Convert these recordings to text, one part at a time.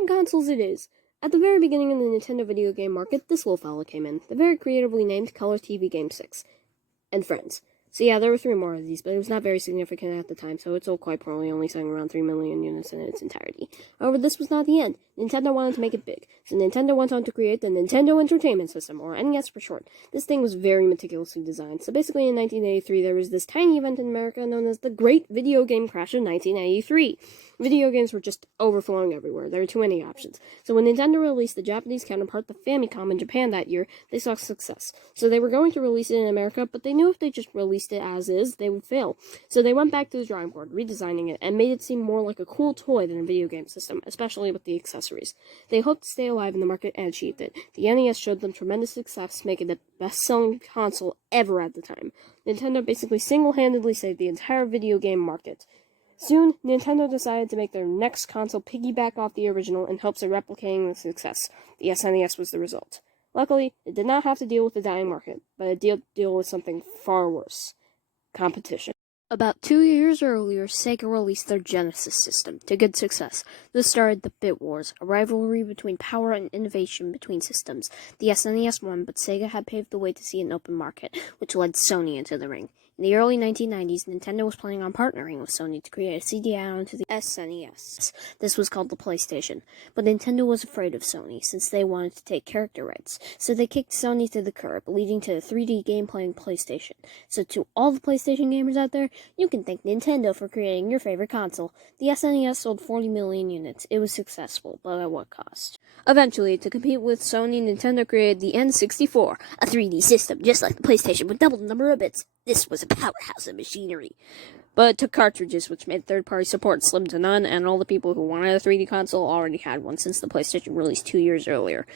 on consoles it is. At the very beginning of the Nintendo video game market, this little fella came in, the very creatively named Color TV Game 6, and Friends. So yeah, there were 3 more of these, but it was not very significant at the time, so it sold quite poorly, only selling around 3 million units in its entirety. However, this was not the end. Nintendo wanted to make it big, so Nintendo went on to create the Nintendo Entertainment System, or NES for short. This thing was very meticulously designed, so basically in 1983 there was this tiny event in America known as the Great Video Game Crash of 1983. Video games were just overflowing everywhere, there were too many options. So when Nintendo released the Japanese counterpart, the Famicom, in Japan that year, they saw success. So they were going to release it in America, but they knew if they just released it as is, they would fail. So they went back to the drawing board, redesigning it, and made it seem more like a cool toy than a video game system, especially with the accessories. They hoped to stay alive in the market and achieved it. The NES showed them tremendous success, making it the best-selling console ever at the time. Nintendo basically single-handedly saved the entire video game market. Soon, Nintendo decided to make their next console piggyback off the original in hopes of replicating the success. The SNES was the result. Luckily, it did not have to deal with the dying market, but it did deal with something far worse: competition. About 2 years earlier, Sega released their Genesis system, to good success. This started the Bit Wars, a rivalry between power and innovation between systems. The SNES won, but Sega had paved the way to see an open market, which led Sony into the ring. In the early 1990s, Nintendo was planning on partnering with Sony to create a CD add-on to the SNES. This was called the PlayStation. But Nintendo was afraid of Sony, since they wanted to take character rights. So they kicked Sony to the curb, leading to the 3D game-playing PlayStation. So to all the PlayStation gamers out there, you can thank Nintendo for creating your favorite console. The SNES sold 40 million units. It was successful, but at what cost? Eventually, to compete with Sony, Nintendo created the N64, a 3D system just like the PlayStation with double the number of bits. This was a powerhouse of machinery. But it took cartridges, which made third-party support slim to none, and all the people who wanted a 3D console already had one since the PlayStation released 2 years earlier.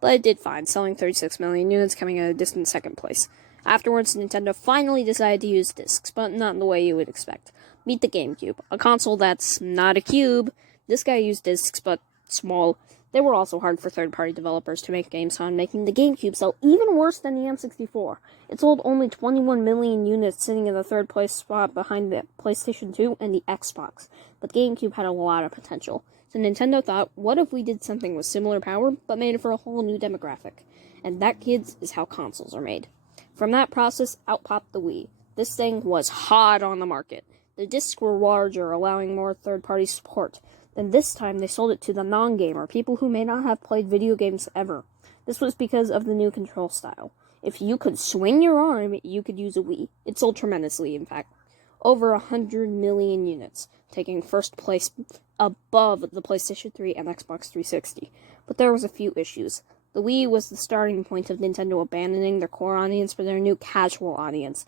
But it did fine, selling 36 million units, coming in a distant second place. Afterwards, Nintendo finally decided to use discs, but not in the way you would expect. Meet the GameCube, a console that's not a cube. This guy used discs, but small. They were also hard for third-party developers to make games on, making the GameCube sell even worse than the N64. It sold only 21 million units, sitting in the third place spot behind the PlayStation 2 and the Xbox. But GameCube had a lot of potential. So Nintendo thought, what if we did something with similar power, but made it for a whole new demographic? And that, kids, is how consoles are made. From that process, out popped the Wii. This thing was hot on the market. The discs were larger, allowing more third-party support. Then this time, they sold it to the non-gamer, people who may not have played video games ever. This was because of the new control style. If you could swing your arm, you could use a Wii. It sold tremendously, in fact. Over 100 million units, taking first place above the PlayStation 3 and Xbox 360. But there was a few issues. The Wii was the starting point of Nintendo abandoning their core audience for their new casual audience,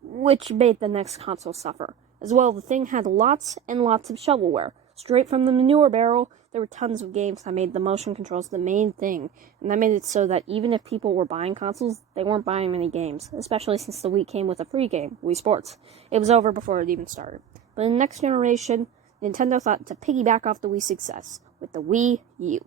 which made the next console suffer. As well, the thing had lots and lots of shovelware. Straight from the manure barrel, there were tons of games that made the motion controls the main thing, and that made it so that even if people were buying consoles, they weren't buying many games, especially since the Wii came with a free game, Wii Sports. It was over before it even started. But in the next generation, Nintendo thought to piggyback off the Wii success with the Wii U.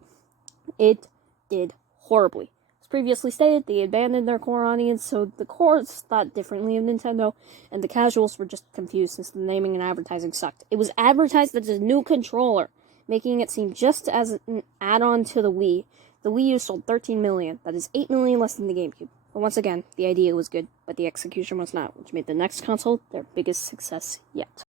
It did horribly. As previously stated, they abandoned their core audience, so the cores thought differently of Nintendo, and the casuals were just confused since the naming and advertising sucked. It was advertised as a new controller, making it seem just as an add-on to the Wii. The Wii U sold 13 million, that is 8 million less than the GameCube. But once again, the idea was good, but the execution was not, which made the next console their biggest success yet.